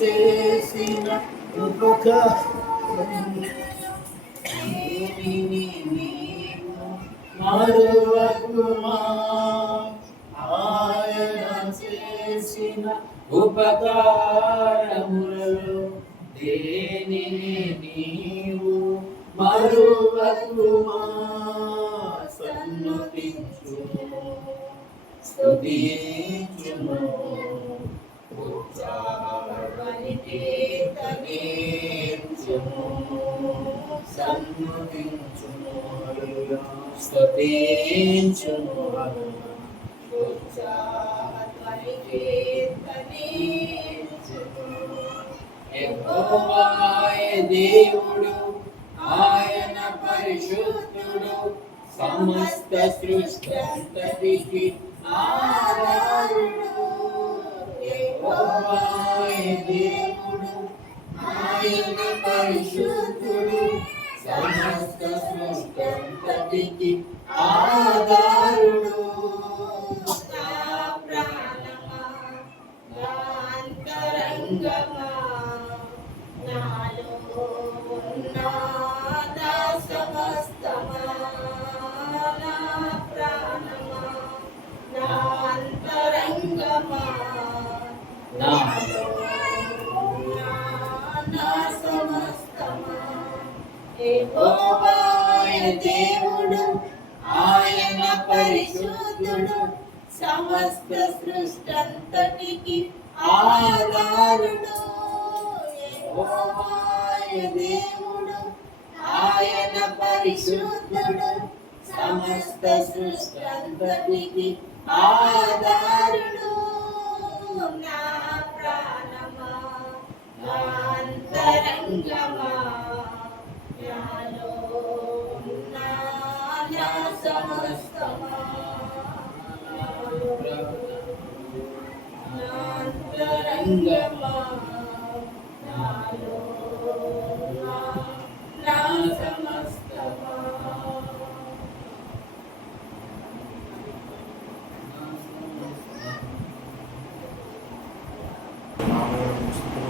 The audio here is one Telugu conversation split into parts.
చేసిన ఉపకారం మరువకుమా, ఆయన చేసిన ఉపకారములలో దేనిని నీవు మరువకుమా. సన్నుతించుము, స్తుతించుము, కీర్తనించుము, సన్నుతించుము, స్తుతించుము, యెహోవాయే దేవుడు, ఆయన పరిశుద్ధుడు, సమస్త సృష్టి ఆధారుడు. యెహోవాయే దేవుడు, ఆయన పరిశుద్ధుడు, సమస్త సృష్టి ఆధారుడు. నాలో ఉన్న సమస్తమా, నా ప్రాణమా, నా అంతరంగమా, నాలో ఉన్న నా సమస్తమా. యెహోవాయే దేవుడు, ఆయన పరిశుద్ధుడు, సమస్త సృష్టంతటికి ఆధారుడు. యెహోవాయే దేవుడు, ఆయన పరిశుద్ధుడు, సమస్త సృష్టంతటికి ఆధారుడు. నా ప్రాణమా, నా అంతరంగమా, నాలో ఉన్న నా సమస్తమా, నా అంతరంగమా, నాలో ఉన్న నా సమస్తమా.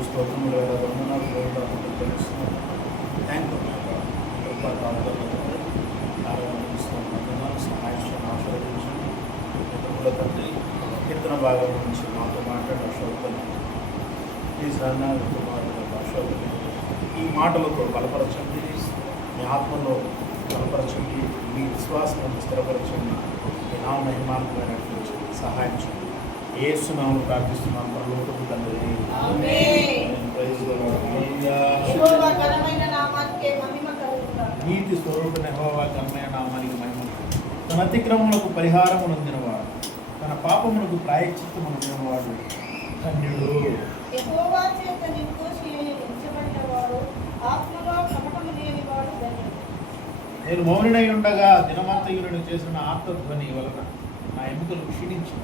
స్తోత్రములు వందనాలు తెలుస్తున్నాను. థ్యాంక్ సహాయం ఆశీర్వదించండి. తండ్రి కీర్తన భాగం నుంచి మాతో మాట్లాడే అశోకని ప్లీజ్ అన్న అశోకని ఈ మాటలతో బలపరచండి, మీ ఆత్మలో బలపరచండి, మీ విశ్వాసాన్ని స్థిరపరచండి, మీ నామ మహిమాత్మగా నడిపించండి, సహాయం చేయండి. యేసు నామములో ప్రార్థిస్తున్నాను పరలోకపు తండ్రి. నీతి స్వరూపమైన యెహోవా ఘనమైన నామానికి మహిమ. తన అతిక్రమములకు పరిహారము నొందినవాడు, తన పాపములకు ప్రాయశ్చిత్తము నొందినవాడు ధన్యుడు. నేను మౌనినై ఉండగా దినమంతయులను చేసిన ఆర్తధ్వని వలన నా ఎముకలు క్షీణించి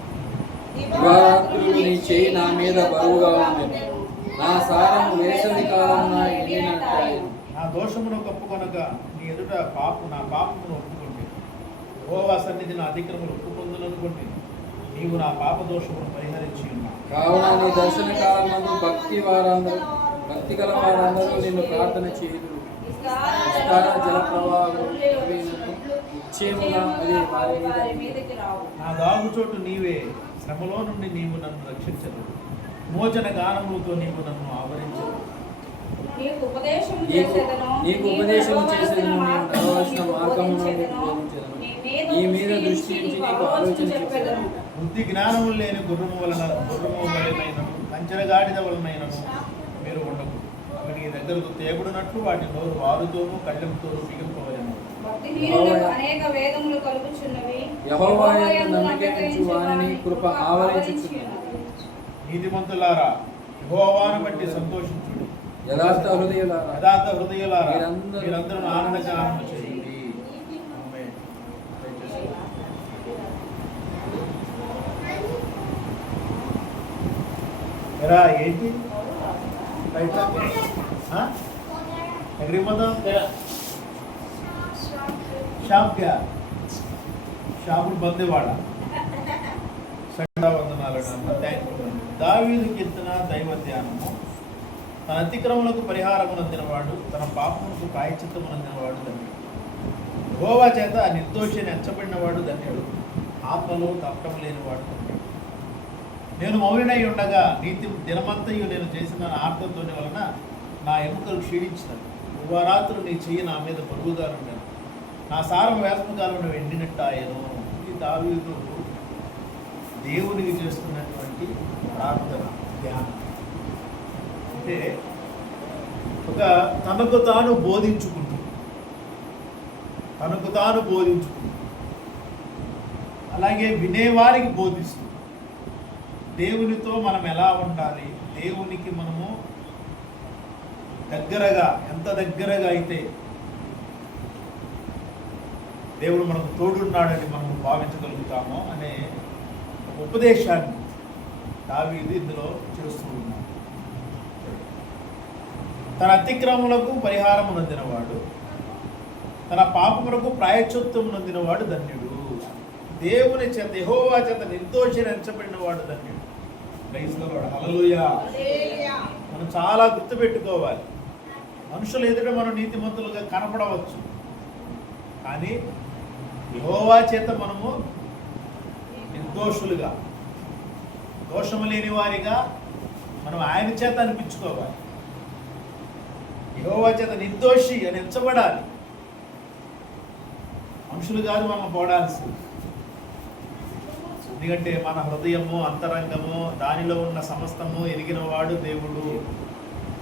నీ చేయి నా మీద బరువుగా ఉండెను, నా సారము వేసవి కాలమున ఎండినట్టాయెను. నా దోషమును కప్పుకొనక నీ ఎదుట నా పాపమును ఒప్పుకుంటే, యెహోవా సన్నిధి నా అతిక్రమములు ఒప్పుకొందుననుకుంటే, నీవు నా పాప దోషమును పరిహరించి ఉన్నావు. కావున నీ దర్శన కాలమందు భక్తి గల వారందరూ నిన్ను ప్రార్థన చేయుదురు. జల ప్రవాహం నా దాగుచోటు నీవే, శ్రమలో నుండి నీవు నన్ను రక్షించదు, మోచన గానములతో నీవు నన్ను ఆవరించదు. నీకు ఉపదేశము చేసేదను, నడవలసిన మార్గమును నీ మీద దృష్టి ఉంచి నీకు ఆలోచన చెప్పేదను. బుద్ధి జ్ఞానము లేని గుర్రము వలనైనను కంచెరగాడిద వలనైనను మీరు ఉండకు. అవి నీ దగ్గరకు తేబడినట్లు వాటి నోరు వారుతోనూ కళ్ళెంతోనూ బిగింపవలెను. యెహోవాయందు నమ్మిక ఉంచు వానిని కృప ఆవరించుచున్నది. నీతిమంతులారా యెహోవాను బట్టి సంతోషించుడి, యథార్థ హృదయులారా మీరందరూ ఆనందగానం చేయండి. ఎరా ఏంటి ఎక్కడికి పోతాం? షాపులు బందేవాడ. వందనాలు. దావీదు కీర్తన దైవ ధ్యానము తన అతిక్రమములకు పరిహారమునందినవాడు, తన పాపములకు ప్రాయశ్చిత్తమునందినవాడు ధన్యుడు. యెహోవా చేత నిర్దోషిని ఎంచబడినవాడు ధన్యుడు. ఆత్మలో కపటం లేనివాడు ధన్యుడు. నేను మౌనినై ఉండగా నీతి దినమంతయు నేను చేసిన ఆర్తంతోని వలన నా ఎముకలు క్షీణించినవి. యువరాత్రులు నీ చెయ్యి నా మీద బరువుగా ఉండను. నా సారం వేసవకాలంలో ఎండినట్టాయను. ఇది దావీదు దేవునికి చేస్తున్నటువంటి ప్రార్థన, ధ్యానం. అంటే తనకు తాను బోధించుకుంటూ అలాగే వినేవారికి బోధిస్తూ దేవునితో మనం ఎలా ఉండాలి, దేవునికి మనము దగ్గరగా ఎంత దగ్గరగా అయితే దేవుడు మనకు తోడున్నాడని మనం భావించగలుగుతామో అనే ఒక ఉపదేశాన్ని దావీదు ఇందులో చేస్తూ ఉన్నాడు. తన అతిక్రమములకు పరిహారము నొందినవాడు, తన పాపములకు ప్రాయశ్చిత్తము నొందినవాడు ధన్యుడు. దేవుని చేత యెహోవా చేత నిర్దోషిని ఎంచబడినవాడు ధన్యుడు. ప్రైజ్ ది లార్డ్, హల్లెలూయా. మనం చాలా గుర్తుపెట్టుకోవాలి. మనుషులు ఎదుట మనం నీతిమంతులుగా కనపడవచ్చు, కానీ యెహోవా చేత మనము నిర్దోషులుగా, దోషము లేని వారిగా మనం ఆయన చేత అనిపించుకోవాలి. యెహోవా చేత నిర్దోషి అని ఎంచబడాలి. మనుషులు కాదు మనం పోడాల్సింది. ఎందుకంటే మన హృదయము, అంతరంగము, దానిలో ఉన్న సమస్తము ఎరిగిన వాడు దేవుడు.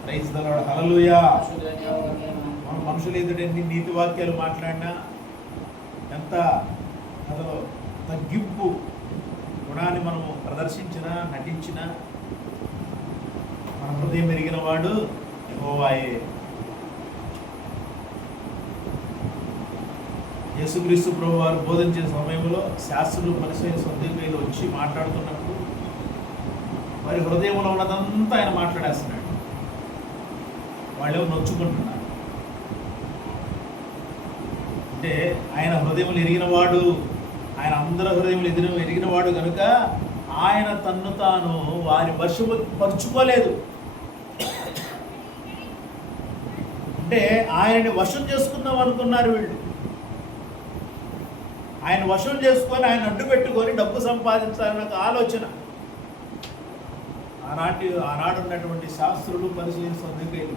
ప్రైజ్ ది లార్డ్, హల్లెలూయా. మనం మనుషులు ఎదుట ఎన్ని నీతి వాక్యాలు మాట్లాడినా, ఎంత అసలు తగ్గింపు గుణాన్ని మనము ప్రదర్శించినా, నటించినా, మన హృదయం ఎరిగిన వాడు యెహోవాయే. యేసుక్రీస్తు ప్రభు వారు బోధించే సమయంలో శాస్త్రులు, పరిసయ్యులు, సద్దూకయ్యులు వచ్చి మాట్లాడుతున్నప్పుడు వారి హృదయంలో ఉన్నదంతా ఆయన మాట్లాడేస్తున్నాడు. వాళ్ళేమో నొచ్చుకుంటున్నారు. అంటే ఆయన హృదయములు ఎరిగినవాడు, ఆయన అందరి హృదయములు ఎరిగినవాడు కనుక ఆయన తన్ను తాను వారి వశపరుచుకోలేదు. అంటే ఆయనని వశం చేసుకుందాం అనుకున్నారు వీళ్ళు. ఆయన వశం చేసుకొని, ఆయన అడ్డు పెట్టుకొని డబ్బు సంపాదించాలన్న ఒక ఆలోచన. ఆనాడు ఉన్నటువంటి శాస్త్రులు, పరిశీలించి సద్దూకయ్యులు.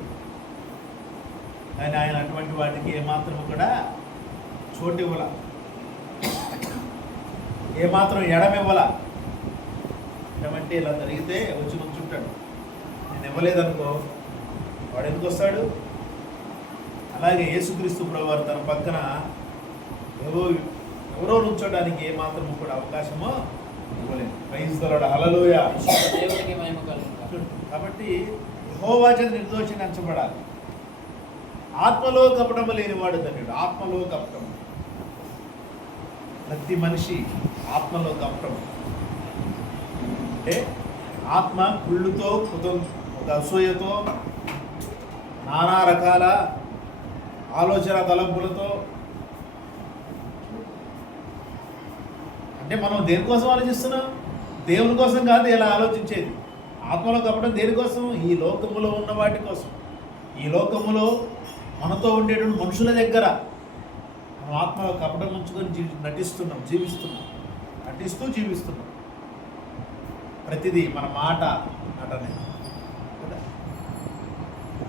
కానీ ఆయన అటువంటి వాటికి ఏమాత్రం కూడా చోటు ఇవ్వాల, ఏమాత్రం ఎడమివ్వాల. ఏమంటే ఇలా జరిగితే వచ్చి నుంచుంటాడు. నేను ఇవ్వలేదనుకో వాడు ఎందుకు వస్తాడు? అలాగే యేసుక్రీస్తు ప్రభువారు తన పక్కన ఎవరో నుంచోడానికి ఏమాత్రం కూడా అవకాశమో ఇవ్వలేదు. ప్రైజ్ ది లార్డ్, హల్లెలూయా. కాబట్టి యెహోవా చేత నిర్దోషిని ఎంచబడాలి. ఆత్మలో కపటము లేనివాడు ధన్యుడు. ఆత్మలో కపటం, ప్రతి మనిషి ఆత్మలో కపటం అంటే ఆత్మ కుళ్ళుతో, ఒక అసూయతో, నానా రకాల ఆలోచన తలంపులతో. అంటే మనం దేనికోసం ఆలోచిస్తున్నాం? దేవుని కోసం కాదు ఇలా ఆలోచించేది. ఆత్మలో కపటం దేనికోసం? ఈ లోకములో ఉన్న వాటి కోసం. ఈ లోకములో మనతో ఉండేటువంటి మనుషుల దగ్గర మనం ఆత్మలో కపటం ఉంచుకొని జీవిస్తున్నాం. ప్రతిదీ మన మాట నటనే కదా.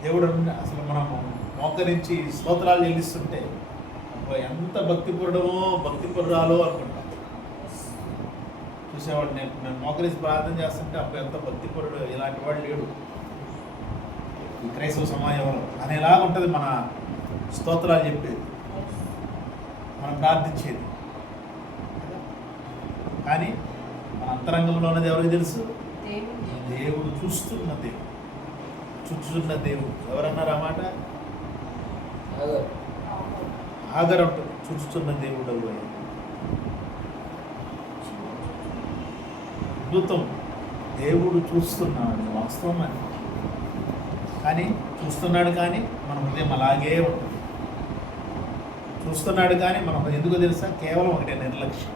దేవుడు అసలు మనము మోకరించి స్తోత్రాలు చెల్లిస్తుంటే ఎంత భక్తిపరురాలో అనుకుంటాం. చూసేవాడు, నేను మోకరించి ప్రార్థన చేస్తుంటే అప్పుడు ఎంత భక్తిపరుడు, ఇలాంటి వాడు లేడు ఈ క్రైస్తవ సమాజంలో అనేలాగా ఉంటుంది మన స్తోత్రాలు చెప్పేది, మనం ప్రార్థించేది. కానీ మన అంతరంగంలో ఉన్నది ఎవరికి తెలుసు? దేవుడు చూస్తున్న దేవుడు. ఎవరన్నారు ఆ మాట? ఆగర్ ఉంటుంది, చూస్తున్న దేవుడు. అద్భుతం. దేవుడు చూస్తున్నాడు, వాస్తవం అని. కానీ చూస్తున్నాడు, కానీ మన హృదయం అలాగే ఉంటుంది. చూస్తున్నాడు కానీ మనం ఎందుకో తెలుసా? కేవలం ఒకటే, నిర్లక్ష్యం.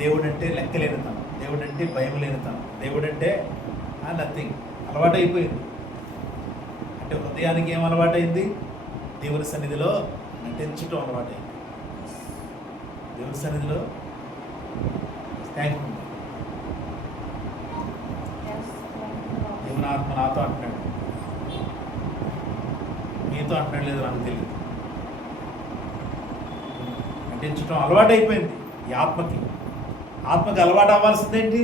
దేవుడంటే లెక్కలేనితనం, దేవుడంటే భయం లేనితనం, దేవుడంటే నథింగ్, అలవాటైపోయింది. హృదయానికి ఏం అలవాటైంది? దేవుని సన్నిధిలో నటించటం అలవాటైంది. దేవుని సన్నిధిలో థ్యాంక్ దేవుని ఆత్మ నాతో అంటున్నాడు, మీతో అంటున్నాడు లేదు నాకు తెలియదు. నటించటం అలవాటైపోయింది ఈ ఆత్మకి. ఆత్మకి అలవాటు అవ్వాల్సిందేంటి?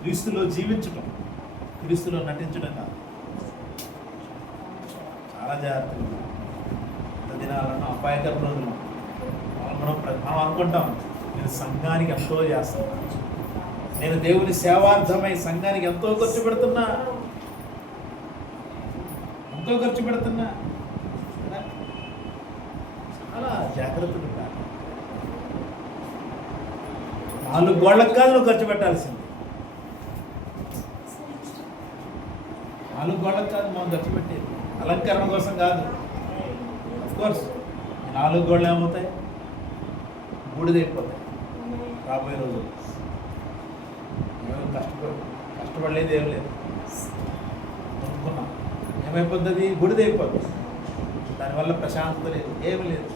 క్రీస్తులో జీవించటం, క్రీస్తులో నటించడం కాదు. చాలా జాగ్రత్తగా ఇంత దినాలను అపాయకర రోజులు మనం అనుకుంటాం నేను సంఘానికి ఎంతో చేస్తాను, నేను దేవుని సేవార్థమై సంఘానికి ఎంతో ఖర్చు పెడుతున్నా, చాలా జాగ్రత్తగా ఉండాలి. 4 గోళ్ళకు కాదు నువ్వు ఖర్చు పెట్టాల్సింది, 4 గోళ్ళకు కాదు మనం ఖర్చు పెట్టేది, అలంకరణ కోసం కాదు. అఫ్కోర్స్ 4 గోళ్ళు ఏమవుతాయి? బూడిదైపోతాయి రాబోయే రోజులు. కష్టపడలేదు, ఏం లేదు, అనుకున్నాం ఏమైపోతుంది? బూడిదైపోతుంది. దానివల్ల ప్రశాంతత లేదు, ఏమి లేదు,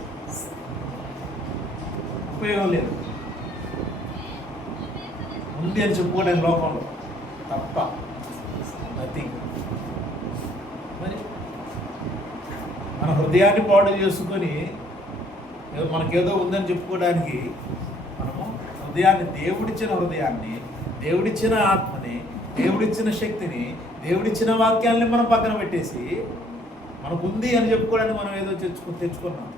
ఉపయోగం లేదు. ఉంది అని చెప్పుకోవడానికి లోకంలో తప్ప నథింగ్. మరి మన హృదయాన్ని పాడు చేసుకొని మనకేదో ఉందని చెప్పుకోవడానికి మనము హృదయాన్ని, దేవుడిచ్చిన హృదయాన్ని, దేవుడిచ్చిన ఆత్మని, దేవుడిచ్చిన శక్తిని, దేవుడిచ్చిన వాక్యాలని మనం పక్కన పెట్టేసి మనకు ఉంది అని చెప్పుకోవడానికి మనం ఏదో తెచ్చుకున్నాం,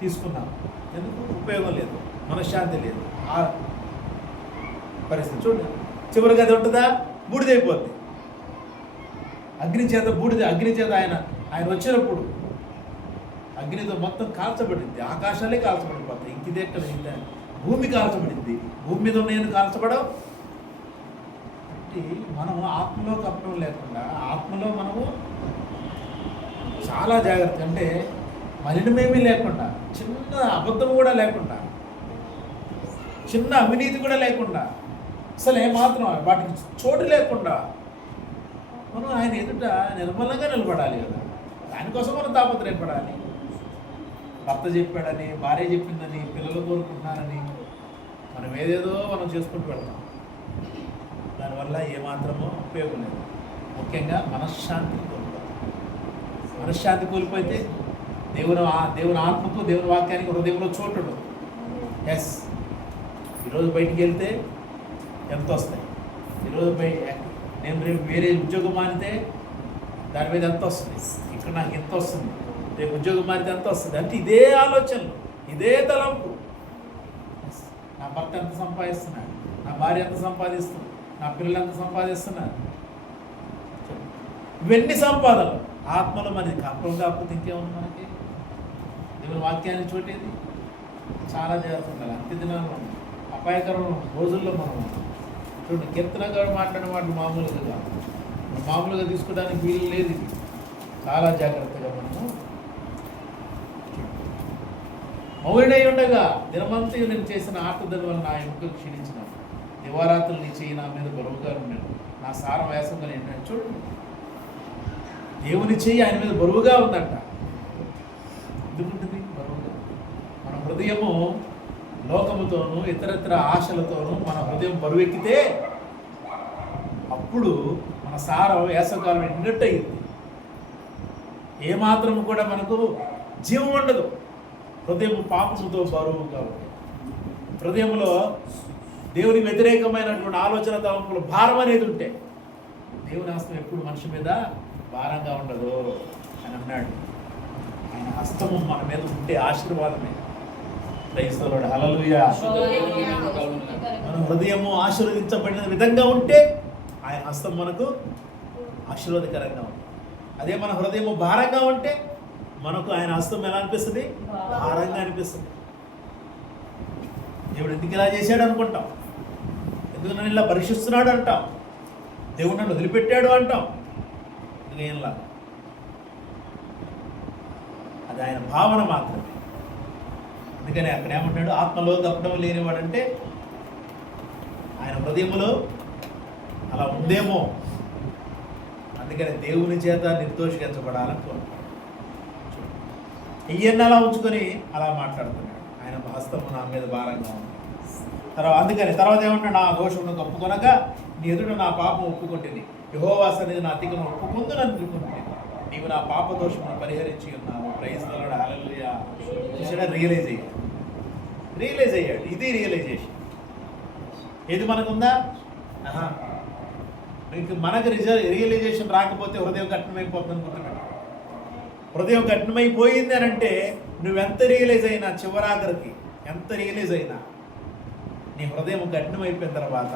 తీసుకున్నాం. ఎందుకు? ఉపయోగం లేదు, మనశ్శాంతి లేదు. ఆ పరిస్థితి చూడండి. చివరికి అది ఉంటుందా? బూడిదైపోద్ది. అగ్ని చేత ఆయన వచ్చినప్పుడు అగ్నితో మొత్తం కాల్చబడింది, ఆకాశాలే కాల్చబడిపోతాయి. ఇంకిదే ఎక్కడ భూమి కాల్చబడింది, భూమి మీద ఉన్నాయని కాల్చబడవు. అంటే మనము ఆత్మలో కప్పడం లేకుండా, ఆత్మలో మనము చాలా జాగ్రత్త, అంటే మలినమేమీ లేకుండా, చిన్న అబద్ధం కూడా లేకుండా, చిన్న అవినీతి కూడా లేకుండా, అసలు ఏమాత్రం వాటికి చోటు లేకుండా మనం ఆయన ఎదుట నిర్మలంగా నిలబడాలి కదా. దానికోసం మనం తాపత్రయపడాలి. భర్త చెప్పాడని, భార్య చెప్పిందని, పిల్లలు కోరుకుంటున్నారని మనం ఏదేదో మనం చేసుకుంటూ వెళ్తాం. దానివల్ల ఏమాత్రమో ఉపయోగం లేదు. ముఖ్యంగా మనశ్శాంతి కోల్పోతాం. మనశ్శాంతి కోల్పోతే దేవుని ఆత్మకు, దేవుని వాక్యానికి హృదయంలో చోటు. ఎస్, ఈరోజు బయటికి వెళ్తే ఎంత వస్తాయి? ఈరోజు నేను రేపు వేరే ఉద్యోగం మానితే దాని మీద ఎంత వస్తుంది? ఇక్కడ నాకు ఎంత వస్తుంది? రేపు ఉద్యోగం మారితే ఎంత వస్తుంది? అంటే ఇదే ఆలోచనలు, ఇదే తలంపు. నా భర్త ఎంత సంపాదిస్తున్నాడు, నా భార్య ఎంత సంపాదిస్తుంది, నా పిల్లలు ఎంత సంపాదిస్తున్నారు, ఇవన్నీ సంపాదనలు. ఆత్మలో మరి కప్పం కాకపోతే ఇంకేముంది మనకి? దేవుని వాక్యాన్ని చోటేది. చాలా జాగ్రత్త ఉండాలి. అంత్య దినాల్లో అపాయకరం రోజుల్లో మనం చూడండి. కీర్తన గారు మాట్లాడిన వాటిని మామూలుగా తీసుకోవడానికి వీలు లేదు. ఇది చాలా జాగ్రత్తగా మనము మౌనై ఉండగా దినమంతా నేను చేసిన ఆర్తదల వల్ల నా ఎముకలు క్షీణించినాను. దివారాత్రులు నీ చెయ్యి నా మీద బరువుగా ఉన్నాను, నా సారం వేసంగా ఏంటంటే చూడండి, దేవుని చెయ్యి ఆయన మీద బరువుగా ఉందంట. ఎందుకుంటుంది బరువుగా? మన హృదయము లోకముతోనూ ఇతరత్ర ఆశలతోనూ మన హృదయం బరువెక్కితే అప్పుడు మన సారం వేసవకాలం నిన్నట్టు అయ్యింది. ఏమాత్రము కూడా మనకు జీవం ఉండదు. హృదయం పాపముతో బరువుగా ఉంది. హృదయంలో దేవుని వ్యతిరేకమైనటువంటి ఆలోచన తలంపులు భారం అనేది ఉంటే దేవుని హస్తం ఎప్పుడు మనిషి మీద భారంగా ఉండదు అని అన్నాడు. ఆయన హస్తము మన మీద ఉంటే ఆశీర్వాదమే. క్రైస్తవుడు హల్లెలూయా. మన హృదయము ఆశీర్వదించబడిన విధంగా ఉంటే ఆయన హస్తం మనకు ఆశీర్వాదకరంగా ఉంది. అదే మన హృదయము భారంగా ఉంటే మనకు ఆయన హస్తం ఎలా అనిపిస్తుంది? భారంగా అనిపిస్తుంది. దేవుడు ఎందుకు ఇలా చేశాడు అనుకుంటాం, ఎందుకు నన్ను ఇలా పరీక్షిస్తున్నాడు అంటాం, దేవుడు నన్ను వదిలిపెట్టాడు అంటాం. ఏంలా అది ఆయన భావన మాత్రమే. అందుకని అక్కడ ఏమంటాడు? ఆత్మలో తప్పడం లేనివాడంటే ఆయన హృదయంలో అలా ఉందేమో అందుకని దేవుని చేత నిర్దోషించబడాలని కోరుకుంటాడు. ఇవన్నీ అలా ఉంచుకొని అలా మాట్లాడుతున్నాడు. ఆయన హస్తము నా మీద భారంగా ఉంది. తర్వాత ఏమంటాడు, నా దోషమును ఒప్పుకొనగా నీ ఎదుట నా పాపం ఒప్పుకుంటుంది, యెహోవా సన్నిధిని నా అతిక్రమం ఒప్పుకుందు నన్ను నిలుపుకుంటుంది, నీవు నా పాప దోషమును పరిహరించి ఉన్నావు. Praise the lord, hallelujah. Realize అయ్యాడు. ఇది రియలైజేషన్. ఏది మనకుందా? మనకు రియలైజేషన్ రాకపోతే హృదయం కఠినమైపోతుంది అనుకుంటున్నాడు. హృదయం కఠినమైపోయింది అని అంటే నువ్వెంత రియలైజ్ అయినా, చివరాఖరికి ఎంత రియలైజ్ అయినా, నీ హృదయం కఠినమైపోయిన తర్వాత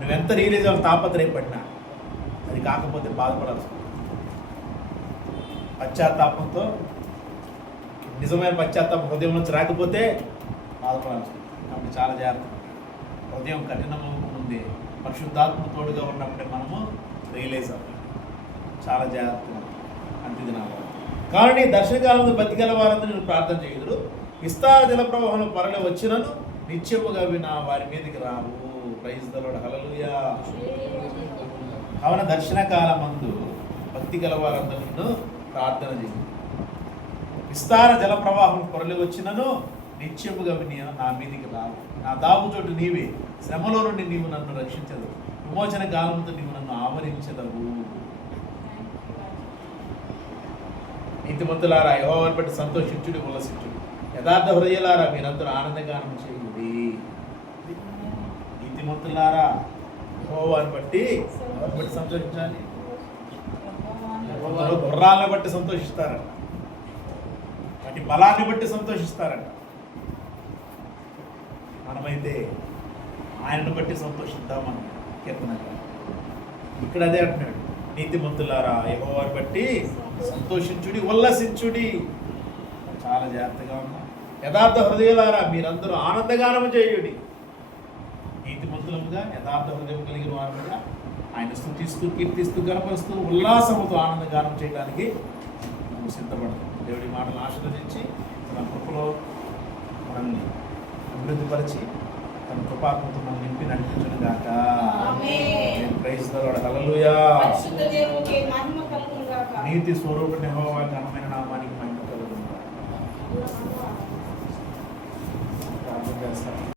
నువ్వెంత రియలైజ్ అవ్వాలి తాపత్రయపడినా అది కాకపోతే బాధపడాల్సి ఉంటుంది. పశ్చాత్తాపంతో నిజమైన పశ్చాత్తాపం హృదయం నుంచి రాకపోతే బాధపడాల్సి ఉంటుంది. కాబట్టి చాలా జాగ్రత్త. హృదయం కఠినము ఉంది, పరిశుద్ధాత్మ తోడుగా ఉన్నప్పుడే మనము రియలైజ్ అవ్వాలి. చాలా జాగ్రత్తగా అంతిది నా కానీ దర్శనకాలంలో బతికెల వారందరూ నేను ప్రార్థన చేయుదురు, విస్తార జల ప్రవాహంలో పరల వచ్చినను నిత్యముగా వినా వారి మీదకి రావు. ప్రైజ్ ది లార్డ్, హల్లెలూయా. కావున దర్శనకాలమందు భక్తి గల వారందరూ ప్రార్థన చేయుదురు, విస్తార జల ప్రవాహం పొరలి వచ్చినను నిత్యముగా విని నా మీదికి రావు. నా దాగుచోటు నీవే, శ్రమలో నుండి నీవు నన్ను రక్షించదు, విమోచన కాలముతో నీవు నన్ను ఆవరించదవు. నీతిమంతులారా యెహోవాను బట్టి సంతోషించుడి, ఉల్లసించుడి, యథార్థ హృదయులారా మీరందరూ ఆనందగానం చేయుడి. నీతిమంతులారా యెహోవాను బట్టి సంతోషించాలి. గుర్రాలను బట్టి సంతోషిస్తారంట, వాటి బలాన్ని బట్టి సంతోషిస్తారంట. మనమైతే ఆయనను బట్టి సంతోషిద్దామని కీర్తనగా ఇక్కడ అదే అంటున్నాడు, నీతిమంతులారా యెహోవాను బట్టి సంతోషించుడి, ఉల్లసించుడి. చాలా జాగ్రత్తగా ఉన్నాం. యథార్థ హృదయులారా మీరందరూ ఆనందగానము చేయుడి. నీతిమంతులముగా యథార్థ హృదయం కలిగిన వారుగా ఆయన స్తుతిస్తూ, కీర్తిస్తూ, గణపరుస్తూ, ఉల్లాసముతో ఆనందగానం చేయడానికి నువ్వు సిద్ధపడతాం. దేవుడి మాటలు ఆశీర్వదించి తన కృపలో మనల్ని అభివృద్ధిపరిచి తన కృపాత్మతో మనం నింపి నడిపించను గాక. ప్రైజ్ ది లార్డ్, హల్లెలూయా. నీతి స్వరూపుని యెహోవా ఘనమైన నామానికి మహిమ కలుగును గాక. ప్రార్థన చేస్తాను.